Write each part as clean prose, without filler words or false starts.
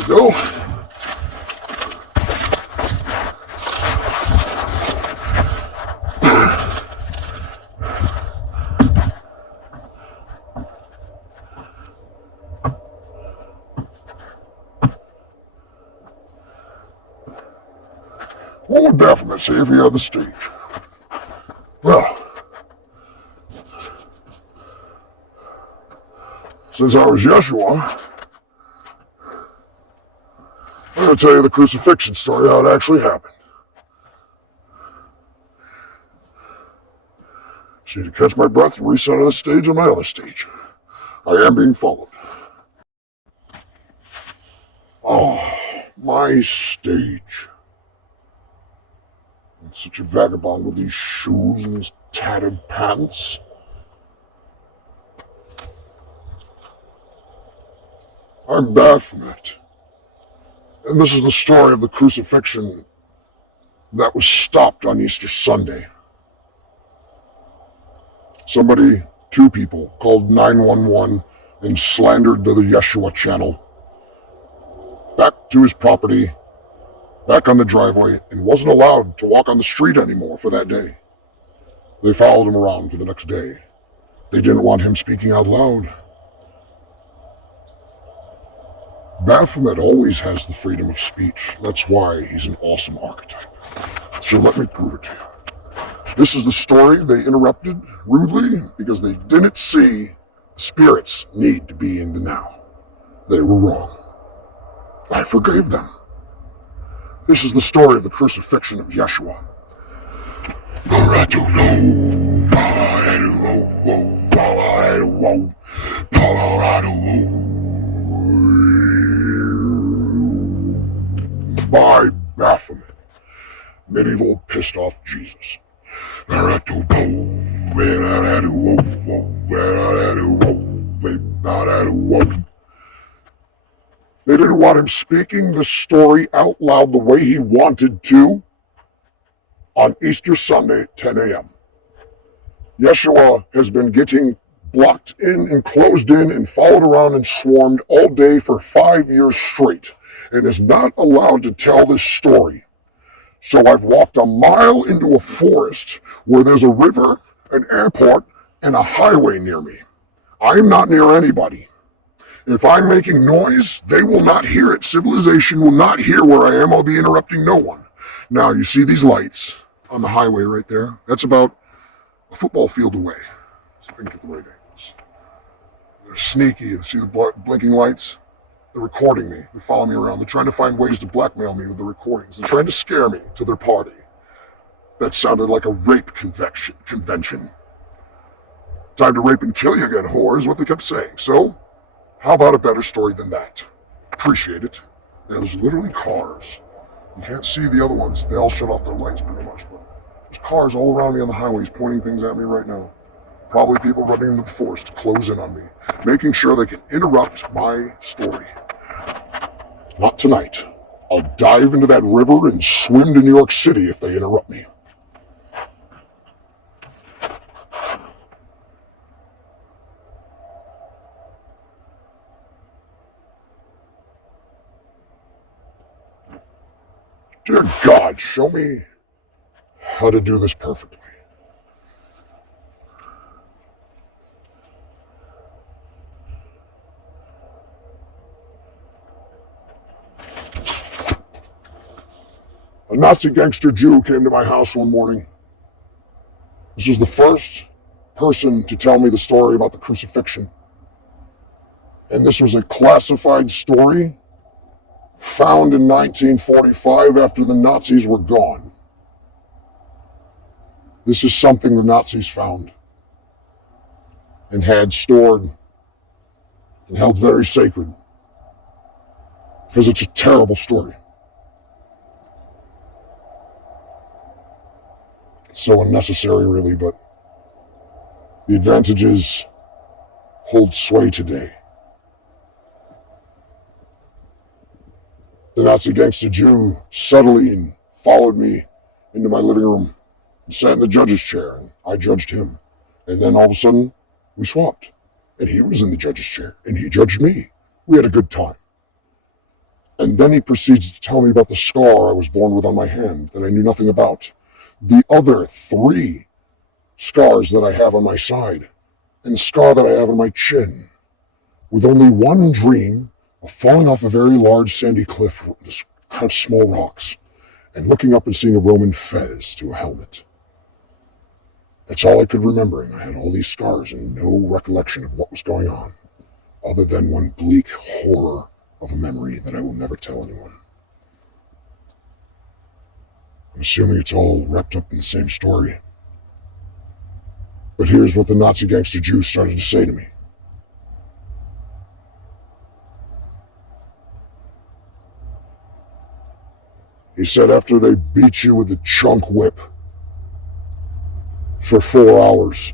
we go. What would Baphomet say if he had the stage? Well, since I was Yeshua, I'm going to tell you the crucifixion story, how it actually happened. Just need to catch my breath and recenter the stage on my other stage. I am being followed. Oh, my stage. I'm such a vagabond with these shoes and these tattered pants. I'm Baphomet. And this is the story of the crucifixion that was stopped on Easter Sunday. Two people, called 911 and slandered the Yeshua channel. Back to his property, back on the driveway, and wasn't allowed to walk on the street anymore for that day. They followed him around for the next day. They didn't want him speaking out loud. Baphomet always has the freedom of speech. That's why he's an awesome archetype. So let me prove it to you. This is the story they interrupted rudely because they didn't see spirits need to be in the now. They were wrong. I forgave them. This is the story of the crucifixion of Yeshua. By Baphomet, medieval pissed off Jesus. They didn't want him speaking the story out loud the way he wanted to on Easter Sunday at 10 a.m. Yeshua has been getting blocked in and closed in and followed around and swarmed all day for 5 years straight and is not allowed to tell this story. So I've walked a mile into a forest where there's a river, an airport, and a highway near me. I'm not near anybody. If I'm making noise, they will not hear it. Civilization will not hear where I am. I'll be interrupting no one. Now, you see these lights on the highway right there? That's about a football field away. See if I can get the right angles. They're sneaky. You see the blinking lights? They're recording me. They're following me around. They're trying to find ways to blackmail me with the recordings. They're trying to scare me to their party. That sounded like a rape convention. Time to rape and kill you again, whore, is what they kept saying. So, how about a better story than that? Appreciate it. There's literally cars. You can't see the other ones. They all shut off their lights pretty much, but there's cars all around me on the highways pointing things at me right now. Probably people running into the forest to close in on me, making sure they can interrupt my story. Not tonight. I'll dive into that river and swim to New York City if they interrupt me. Dear God, show me how to do this perfectly. A Nazi gangster Jew came to my house one morning. This was the first person to tell me the story about the crucifixion. And this was a classified story found in 1945 after the Nazis were gone. This is something the Nazis found and had stored and held very sacred because it's a terrible story. It's so unnecessary, really, but the advantages hold sway today. The Nazi gangster Jew subtly followed me into my living room and sat in the judge's chair, and I judged him. And then all of a sudden, we swapped. And he was in the judge's chair, and he judged me. We had a good time. And then he proceeds to tell me about the scar I was born with on my hand that I knew nothing about. The other 3 scars that I have on my side, and the scar that I have on my chin, with only one dream of falling off a very large sandy cliff with this kind of small rocks, and looking up and seeing a Roman fez to a helmet. That's all I could remember, and I had all these scars and no recollection of what was going on, other than one bleak horror of a memory that I will never tell anyone. I'm assuming it's all wrapped up in the same story. But here's what the Nazi gangster Jew started to say to me. He said after they beat you with the chunk whip for 4 hours,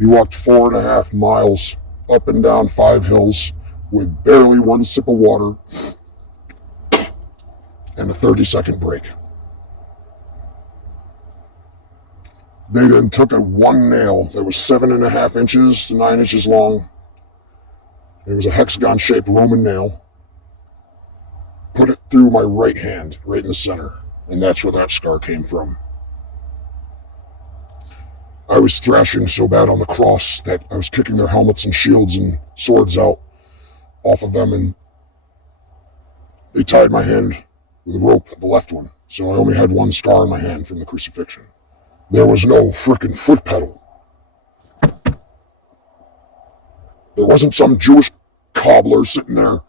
you walked 4.5 miles up and down 5 hills with barely one sip of water and a 30-second break. They then took one nail that was 7.5 inches to 9 inches long. It was a hexagon-shaped Roman nail. Put it through my right hand, right in the center, and that's where that scar came from. I was thrashing so bad on the cross that I was kicking their helmets and shields and swords out off of them, and they tied my hand with a rope, the left one, so I only had one scar on my hand from the crucifixion. There was no frickin' foot pedal. There wasn't some Jewish cobbler sitting there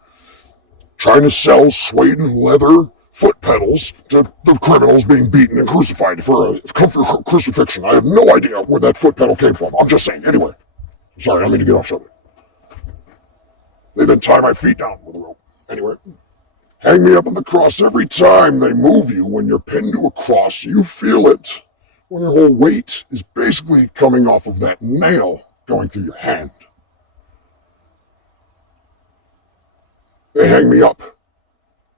trying to sell suede and leather foot pedals to the criminals being beaten and crucified for a crucifixion. I have no idea where that foot pedal came from. I'm just saying. Anyway, sorry, I don't mean to get off subject. They then tie my feet down with a rope. Anyway, hang me up on the cross. Every time they move you, when you're pinned to a cross, you feel it. When your whole weight is basically coming off of that nail going through your hand. They hang me up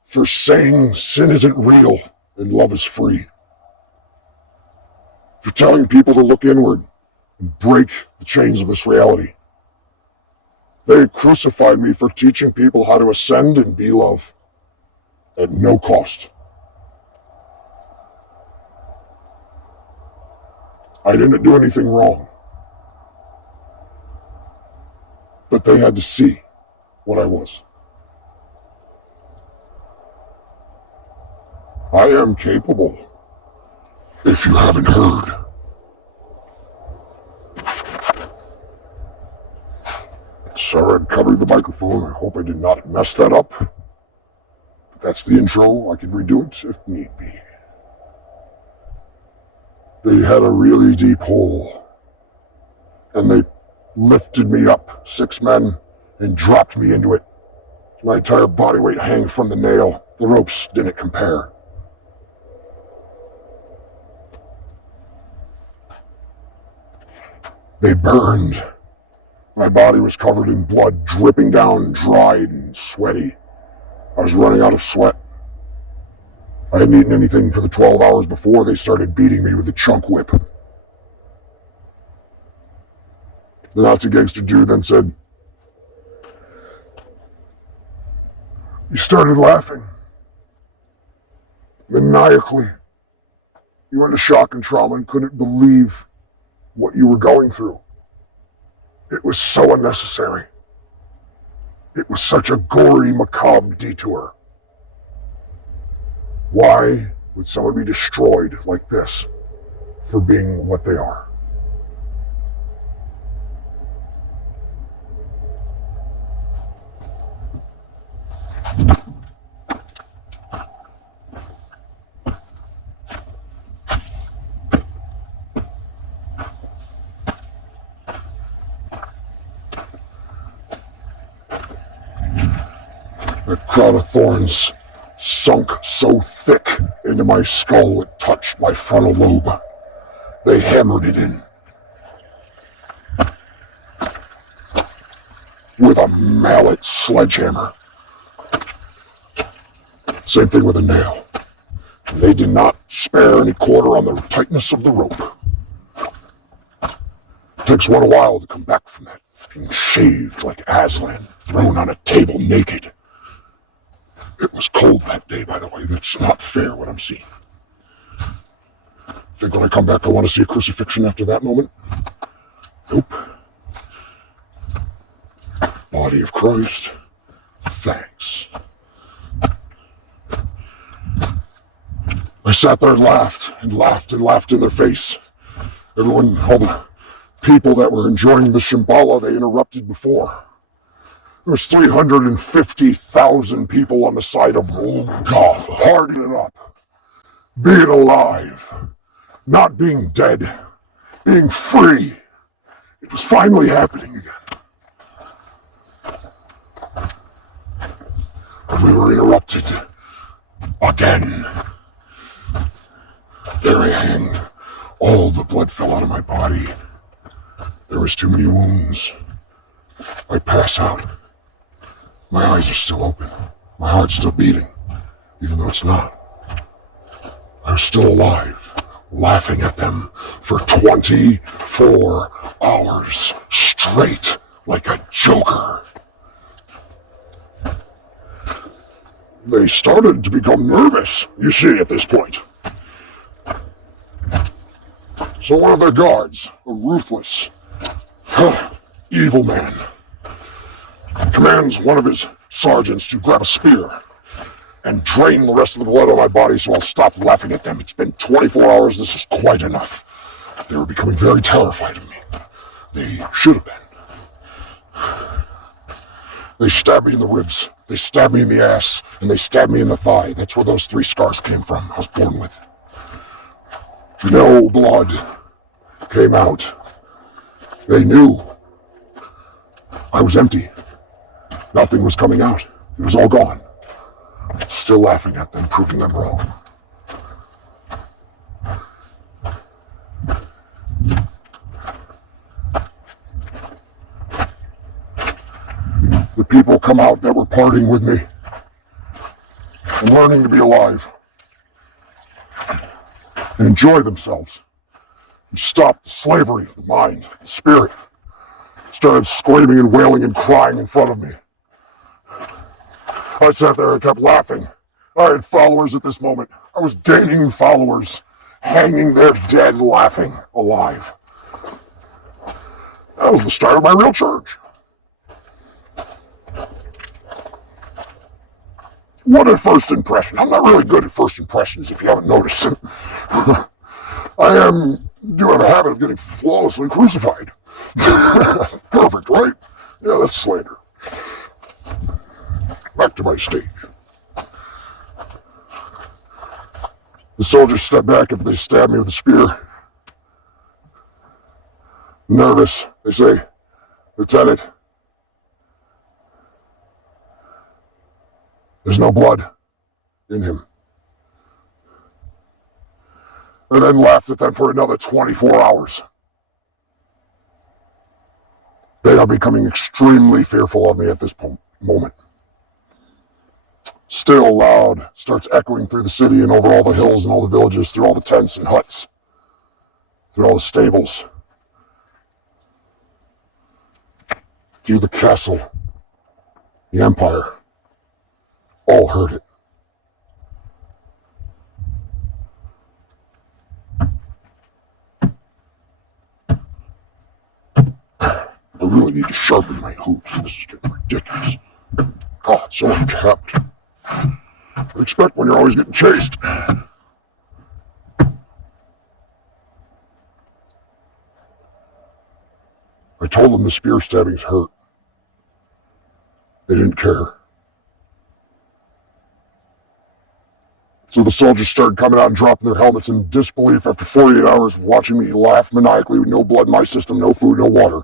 for saying sin isn't real and love is free. For telling people to look inward and break the chains of this reality. They crucified me for teaching people how to ascend and be love at no cost. I didn't do anything wrong. But they had to see what I was. I am capable, if you haven't heard. Sorry, I covered the microphone. I hope I did not mess that up. But that's the intro. I can redo it if need be. They had a really deep hole, and they lifted me up, 6 men, and dropped me into it. My entire body weight hanging from the nail. The ropes didn't compare. They burned. My body was covered in blood, dripping down, dried and sweaty. I was running out of sweat. I hadn't eaten anything for the 12 hours before they started beating me with the chunk whip. The Nazi gangster Jew then said, "You started laughing. Maniacally. You went into shock and trauma and couldn't believe what you were going through. It was so unnecessary. It was such a gory, macabre detour. Why would someone be destroyed like this for being what they are?" A crown of thorns sunk so thick into my skull it touched my frontal lobe. They hammered it in with a mallet sledgehammer. Same thing with a nail. And they did not spare any quarter on the tightness of the rope. It takes one a while to come back from that, being shaved like Aslan, thrown on a table naked. It was cold that day, by the way. That's not fair what I'm seeing. Think when I come back I want to see a crucifixion after that moment? Nope. Body of Christ. Thanks. I sat there and laughed and laughed and laughed in their face. Everyone, all the people that were enjoying the Shambhala, they interrupted before. There was 350,000 people on the side of Golgotha, partying it up, being alive, not being dead, being free. It was finally happening again. But we were interrupted again. There I hang. All the blood fell out of my body. There was too many wounds. I pass out. My eyes are still open. My heart's still beating, even though it's not. I was still alive, laughing at them for 24 hours straight, like a joker. They started to become nervous, you see, at this point. So one of their guards, a ruthless, evil man, commands one of his sergeants to grab a spear and drain the rest of the blood out of my body so I'll stop laughing at them. It's been 24 hours. This is quite enough. They were becoming very terrified of me. They should have been. They stabbed me in the ribs. They stabbed me in the ass. And they stabbed me in the thigh. That's where those 3 scars came from. I was born with. No blood came out. They knew I was empty. Nothing was coming out. It was all gone. Still laughing at them, proving them wrong. The people come out that were partying with me and learning to be alive and enjoy themselves and stop the slavery of the mind, the spirit. Started screaming and wailing and crying in front of me. I sat there and kept laughing. I had followers at this moment. I was gaining followers, hanging there dead, laughing, alive. That was the start of my real church. What a first impression. I'm not really good at first impressions, if you haven't noticed. I do have a habit of getting flawlessly crucified. Perfect, right? Yeah, that's slander. Back to my stage. The soldiers step back after they stab me with a spear. Nervous, they say, "Lieutenant, there's no blood in him." And then laughed at them for another 24 hours. They are becoming extremely fearful of me at this moment. Still loud starts echoing through the city and over all the hills and all the villages, through all the tents and huts, through all the stables, through the castle, the empire. All heard it. I really need to sharpen my hooves. This is getting ridiculous. God, so unkept. I'd expect when you're always getting chased. I told them the spear stabbings hurt. They didn't care. So the soldiers started coming out and dropping their helmets in disbelief after 48 hours of watching me laugh maniacally with no blood in my system, no food, no water.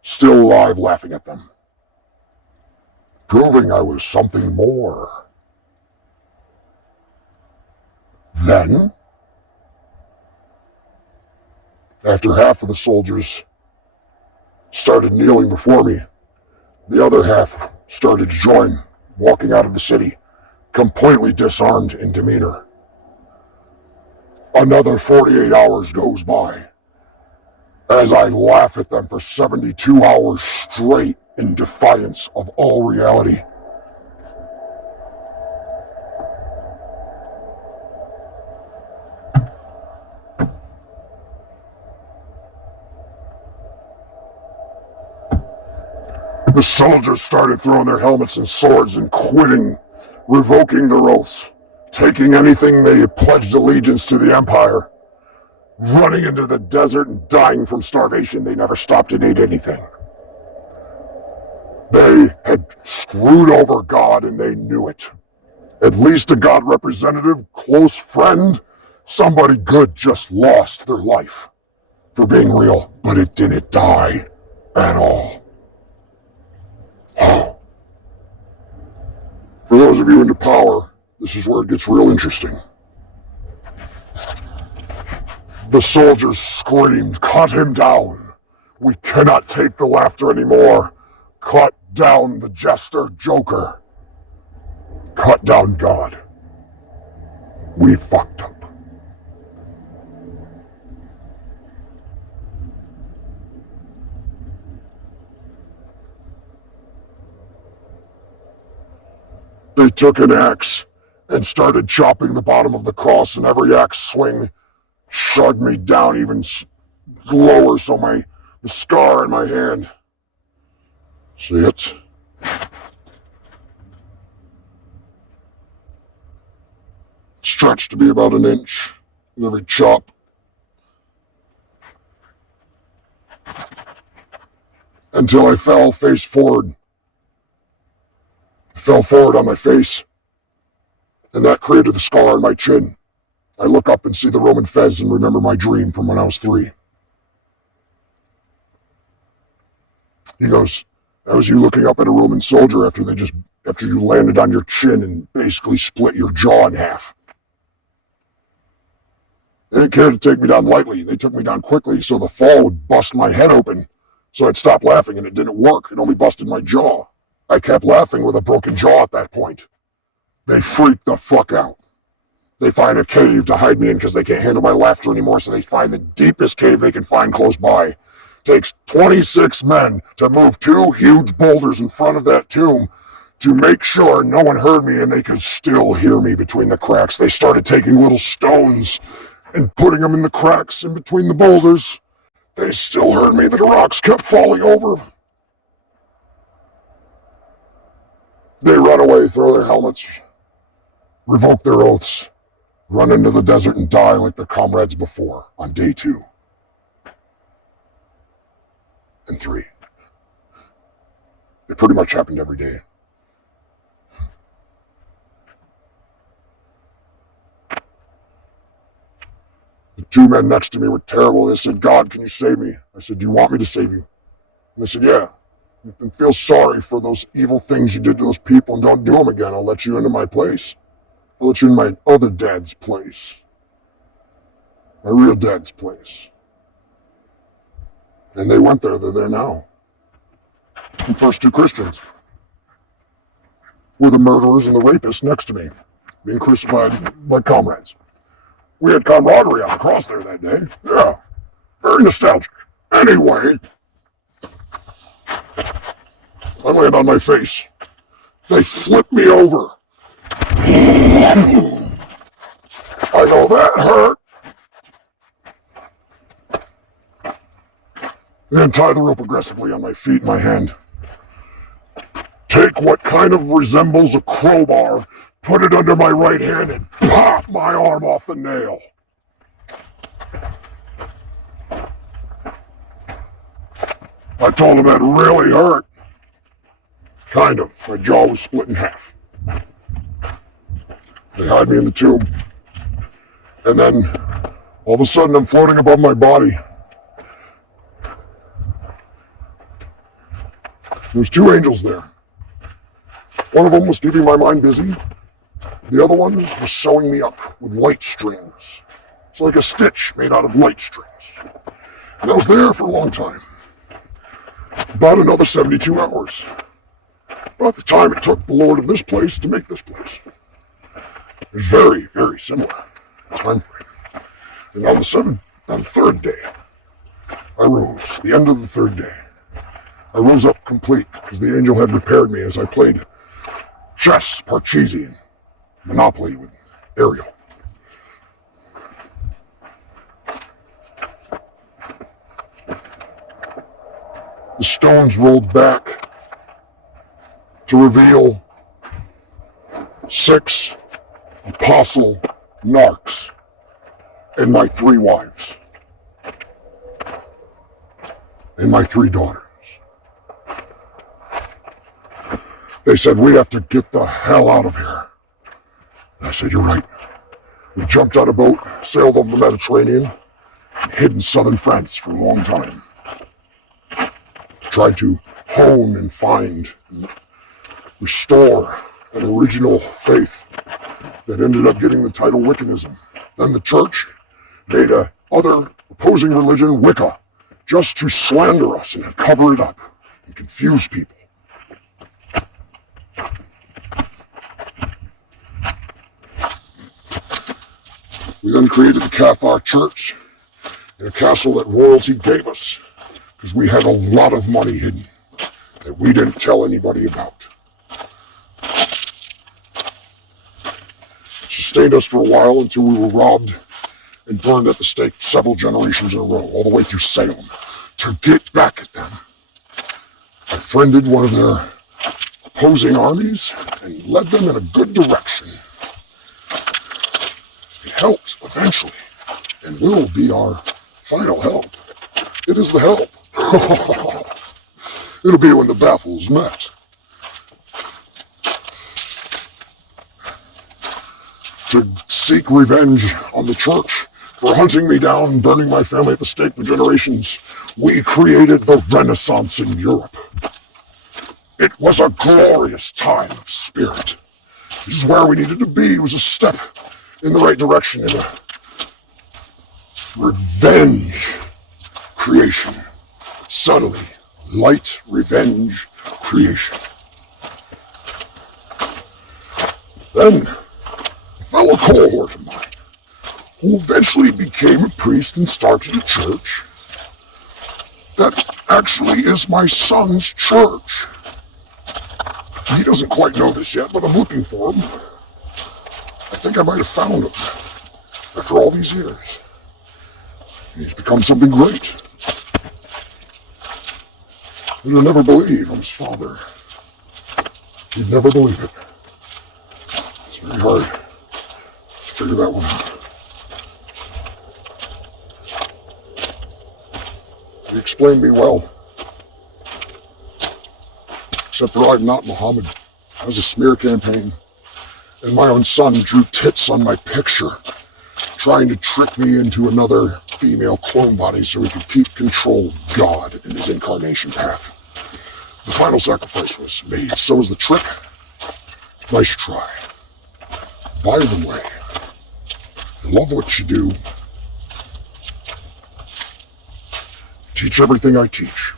Still alive, laughing at them. Proving I was something more. Then, after half of the soldiers started kneeling before me, the other half started to join, walking out of the city, completely disarmed in demeanor. Another 48 hours goes by as I laugh at them for 72 hours straight in defiance of all reality. The soldiers started throwing their helmets and swords and quitting, revoking their oaths, taking anything they had pledged allegiance to the Empire, running into the desert and dying from starvation. They never stopped and ate anything. They had screwed over God and they knew it. At least a God representative, close friend, somebody good just lost their life for being real, but it didn't die at all. For those of you into power, this is where it gets real interesting. The soldiers screamed, "Cut him down! We cannot take the laughter anymore! Cut down the jester joker! Cut down God! We fucked up." They took an axe and started chopping the bottom of the cross, and every axe swing shoved me down even lower, so the scar in my hand. See it? Stretched to be about an inch in every chop. Until I fell face forward. I fell forward on my face, and that created the scar on my chin. I look up and see the Roman fez and remember my dream from when I was 3. He goes, "That was you looking up at a Roman soldier after you landed on your chin and basically split your jaw in half." They didn't care to take me down lightly. They took me down quickly so the fall would bust my head open. So I'd stop laughing, and it didn't work. It only busted my jaw. I kept laughing with a broken jaw at that point. They freaked the fuck out. They find a cave to hide me in because they can't handle my laughter anymore, so they find the deepest cave they can find close by. Takes 26 men to move 2 huge boulders in front of that tomb to make sure no one heard me and they could still hear me between the cracks. They started taking little stones and putting them in the cracks in between the boulders. They still heard me. The rocks kept falling over. They run away, throw their helmets, revoke their oaths, run into the desert and die like their comrades before on day 2 and 3. It pretty much happened every day. The 2 men next to me were terrible. They said, "God, can you save me?" I said, "Do you want me to save you?" And they said, "Yeah. And feel sorry for those evil things you did to those people and don't do them again. I'll let you into my place. I'll let you in my other dad's place. My real dad's place." And they went there. They're there now. The first 2 Christians were the murderers and the rapists next to me, being crucified by comrades. We had camaraderie on the cross there that day. Yeah, very nostalgic. Anyway, I land on my face. They flip me over. I go, "That hurt." Then tie the rope aggressively on my feet and my hand. Take what kind of resembles a crowbar, put it under my right hand, and pop my arm off the nail. I told them that really hurt. Kind of. My jaw was split in half. They hide me in the tomb. And then, all of a sudden, I'm floating above my body. There's 2 angels there. One of them was keeping my mind busy. The other one was sewing me up with light strings. It's like a stitch made out of light strings. And I was there for a long time. About another 72 hours. About the time it took the Lord of this place to make this place. It was very, very similar time frame. And on the 3rd day, I rose. The end of the 3rd day. I rose up complete because the angel had repaired me as I played chess, Parcheesi, and Monopoly with Ariel. The stones rolled back to reveal 6 apostle narcs and my 3 wives and my 3 daughters. They said, we have to get the hell out of here. And I said, you're right. We jumped on a boat, sailed over the Mediterranean, and hid in southern France for a long time. Tried to hone and find and restore an original faith that ended up getting the title Wiccanism. Then the church made a other opposing religion, Wicca, just to slander us and cover it up and confuse people. We then created the Catholic Church in a castle that royalty gave us because we had a lot of money hidden that we didn't tell anybody about. It sustained us for a while until we were robbed and burned at the stake several generations in a row, all the way through Salem. To get back at them, I friended one of their opposing armies and led them in a good direction. It helped eventually, and will be our final help. It is the help. It'll be when the baffle is met. To seek revenge on the church for hunting me down and burning my family at the stake for generations, we created the Renaissance in Europe. It was a glorious time of spirit. This is where we needed to be. It was a step in the right direction, in a revenge creation. Subtly, light revenge creation. Then, a fellow cohort of mine, who eventually became a priest and started a church, that actually is my son's church. He doesn't quite know this yet, but I'm looking for him. I think I might have found him after all these years. He's become something great. He'll never believe I'm his father. He'd never believe it. It's very hard to figure that one out. He explained me well. Except for I'm not Muhammad. That was a smear campaign. And my own son drew tits on my picture, trying to trick me into another female clone body so he could keep control of God in his incarnation path. The final sacrifice was made. So was the trick. Nice try. By the way, I love what you do. Teach everything I teach.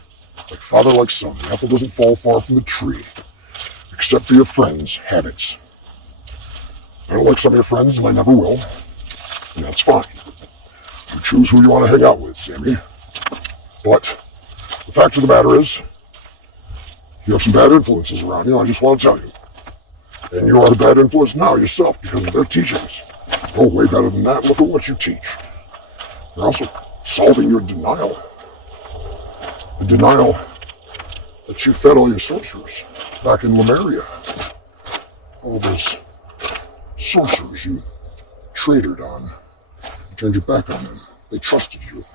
Like father, like son. The apple doesn't fall far from the tree, except for your friends' habits. I don't like some of your friends, and I never will. And that's fine. You choose who you want to hang out with, Sammy. But the fact of the matter is, you have some bad influences around you, I just want to tell you. And you are the bad influence now yourself because of their teachings. Oh, way better than that. Look at what you teach. You're also solving your denial. The denial that you fed all your sorcerers back in Lemuria. All those sorcerers you traded on. You turned your back on them. They trusted you.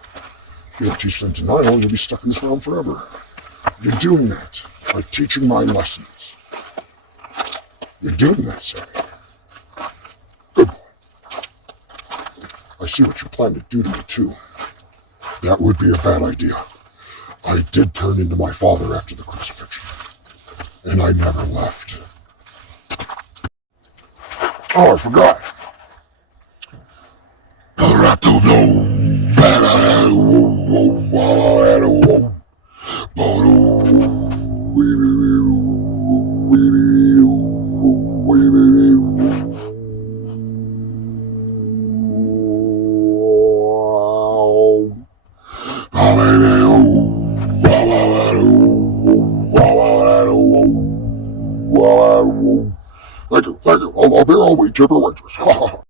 If you don't teach them denial, you'll be stuck in this realm forever. You're doing that by teaching my lessons. You're doing that, Sammy. Good boy. I see what you plan to do to me, too. That would be a bad idea. I did turn into my father after the crucifixion. And I never left. Oh, I forgot. Thank you. I'll be our waitress.